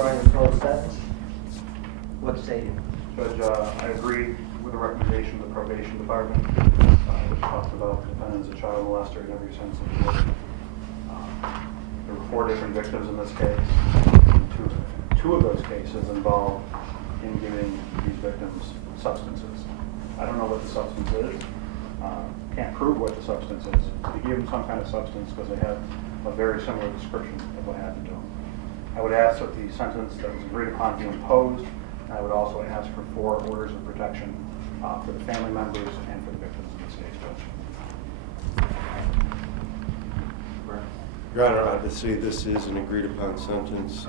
before I impose sentence? What say you? Judge, I agree with the recommendation of the probation department, which talks about the defendant as a child molester in every sense of the word. There were 4 different victims in this case. Two of those cases involved in giving these victims substances. I don't know what the substance is. Can't prove what the substance is. They gave them some kind of substance because they had a very similar description of what happened to them. I would ask that the sentence that was agreed upon be imposed. And I would also ask for 4 orders of protection for the family members and for the victims in this case, Judge. Your Honor, obviously this is an agreed upon sentence.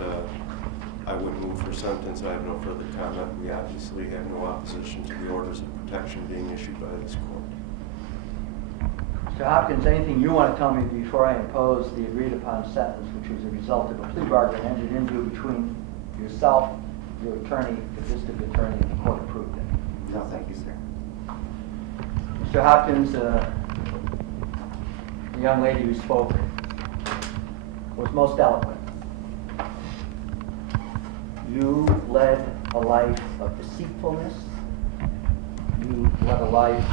I would move for sentence. I have no further comment. We obviously have no opposition to the orders of protection being issued by this court. Mr. Hopkins, anything you want to tell me before I impose the agreed upon sentence, which was a result of a plea bargain entered into between yourself, your attorney, the district attorney, and the court approved it? No, thank you, sir. Mr. Hopkins, the young lady who spoke was most eloquent. You led a life of deceitfulness. You led a life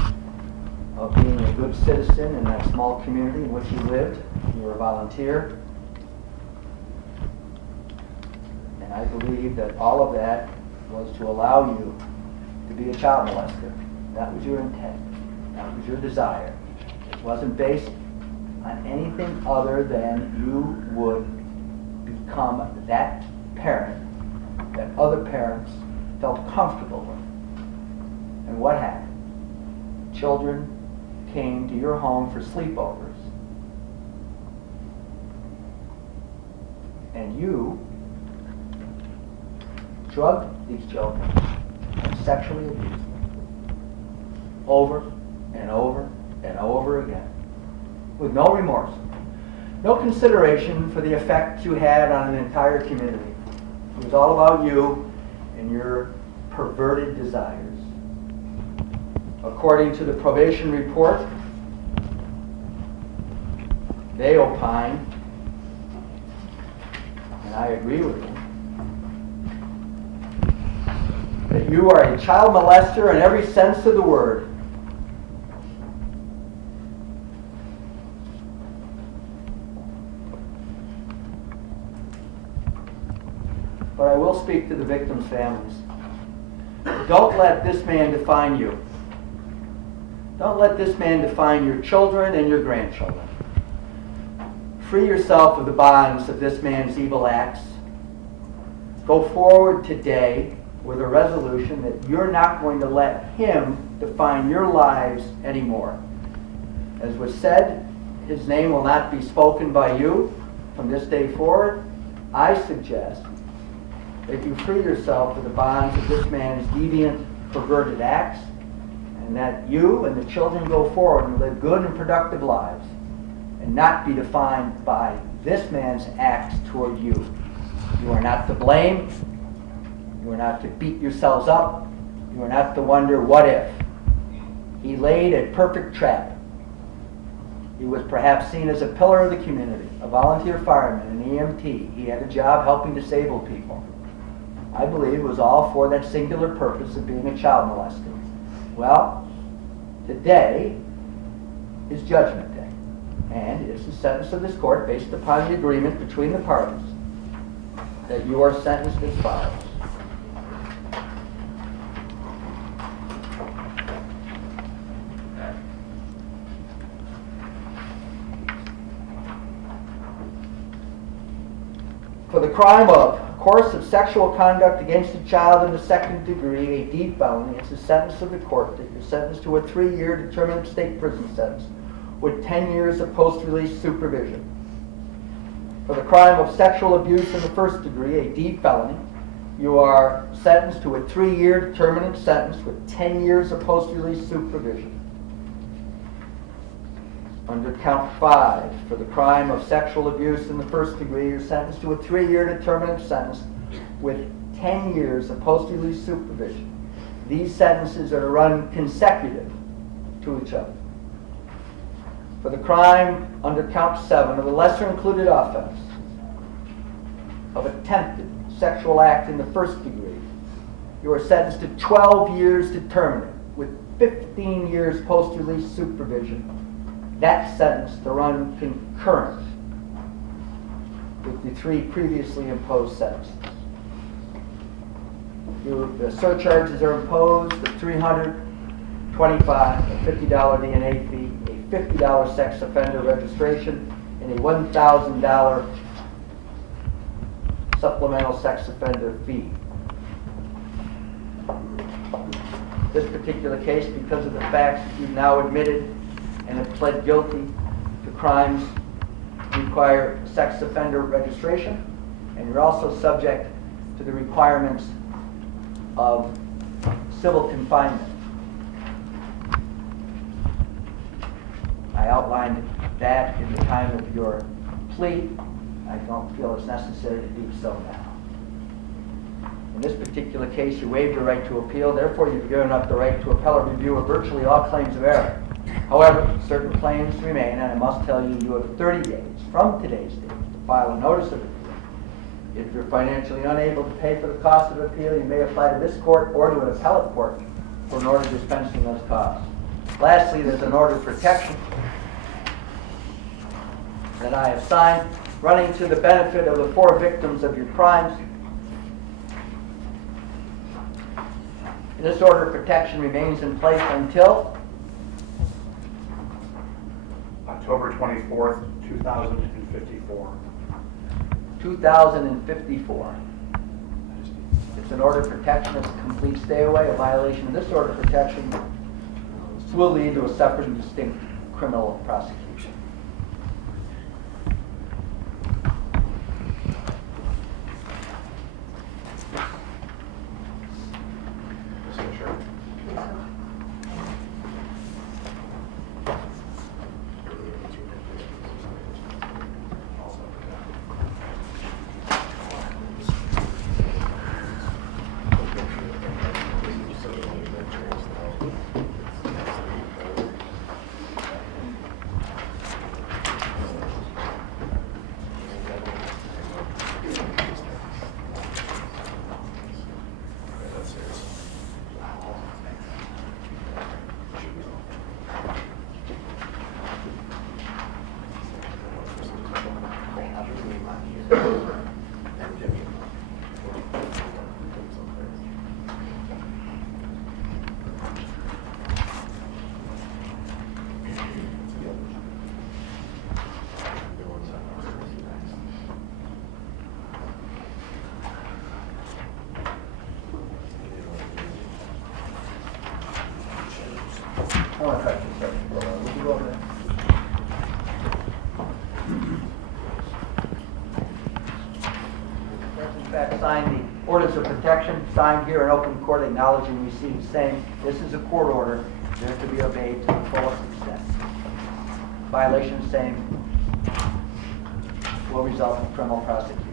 of being a good citizen in that small community in which you lived. You were a volunteer. And I believe that all of that was to allow you to be a child molester. That was your intent. That was your desire. It wasn't based on anything other than you would become that parent that other parents felt comfortable with. And what happened? Children came to your home for sleepovers. And you drugged these children and sexually abused them over and over and over again with no remorse, no consideration for the effect you had on an entire community. It was all about you and your perverted desires. According to the probation report, they opine, and I agree with them, that you are a child molester in every sense of the word. But I will speak to the victims' families. Don't let this man define you. Don't let this man define your children and your grandchildren. Free yourself of the bonds of this man's evil acts. Go forward today with a resolution that you're not going to let him define your lives anymore. As was said, his name will not be spoken by you from this day forward. I suggest that you free yourself of the bonds of this man's deviant, perverted acts, and that you and the children go forward and live good and productive lives, and not be defined by this man's acts toward you. You are not to blame. You are not to beat yourselves up. You are not to wonder, what if? He laid a perfect trap. He was perhaps seen as a pillar of the community, a volunteer fireman, an EMT. He had a job helping disabled people. I believe it was all for that singular purpose of being a child molester. Well, today is Judgment Day, and it's the sentence of this court based upon the agreement between the parties that you are sentenced as follows. For the crime of course of sexual conduct against a child in the second degree, a deed felony, it's the sentence of the court that you're sentenced to a 3-year determinate state prison sentence with 10 years of post-release supervision. For the crime of sexual abuse in the first degree, a deed felony, you are sentenced to a 3-year determinate sentence with 10 years of post-release supervision. Under count 5, for the crime of sexual abuse in the first degree, you're sentenced to a 3-year determinate sentence with 10 years of post-release supervision. These sentences are to run consecutive to each other. For the crime under count 7 of the lesser included offense of attempted sexual act in the first degree, you are sentenced to 12 years determinate with 15 years post-release supervision. That sentence to run concurrent with the 3 previously imposed sentences. The surcharges are imposed of $325, a $50 DNA fee, a $50 sex offender registration, and a $1,000 supplemental sex offender fee. This particular case, because of the facts that you've now admitted and have pled guilty to crimes require sex offender registration, and you're also subject to the requirements of civil confinement. I outlined that in the time of your plea. I don't feel it's necessary to do so now. In this particular case, you waived your right to appeal, therefore you've given up the right to appellate review of virtually all claims of error. However, certain claims remain, and I must tell you, you have 30 days from today's date to file a notice of appeal. If you're financially unable to pay for the cost of appeal, you may apply to this court or to an appellate court for an order dispensing those costs. Lastly, there's an order of protection that I have signed, running to the benefit of the 4 victims of your crimes. And this order of protection remains in place until October 24th, 2054. 2054. It's an order of protection that's a complete stay away. A violation of this order of protection will lead to a separate and distinct criminal prosecution. I want to try to start. Would you go over there? In fact, signed the orders of protection, signed here in open court, acknowledging receipt, saying this is a court order, they're to be obeyed to the fullest extent. Violation same will result in criminal prosecution.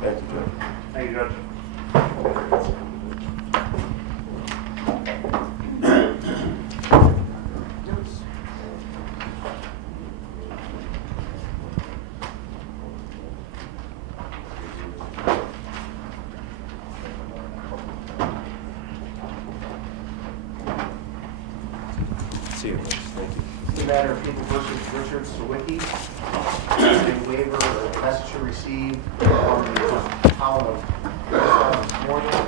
Thank you, Judge. Thank you, Judge. See you. Thank you. The matter of People versus Richard Sawicki, a waiver or divestiture received from the town of Warsaw this morning.